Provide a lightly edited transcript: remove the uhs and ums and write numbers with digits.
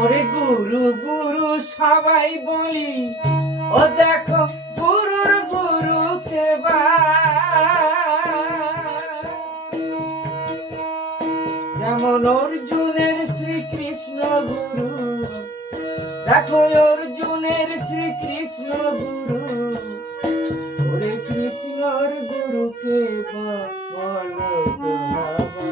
ওরে গুরু গুরু সবাই বলি, ও দেখো গুরুর গুরু কেবা। যেমন অর্জুনের শ্রীকৃষ্ণ গুরু, দেখো অর্জুনের শ্রীকৃষ্ণ গুরু। ওরে কৃষ্ণর গুরুকে বলো তো বাবা।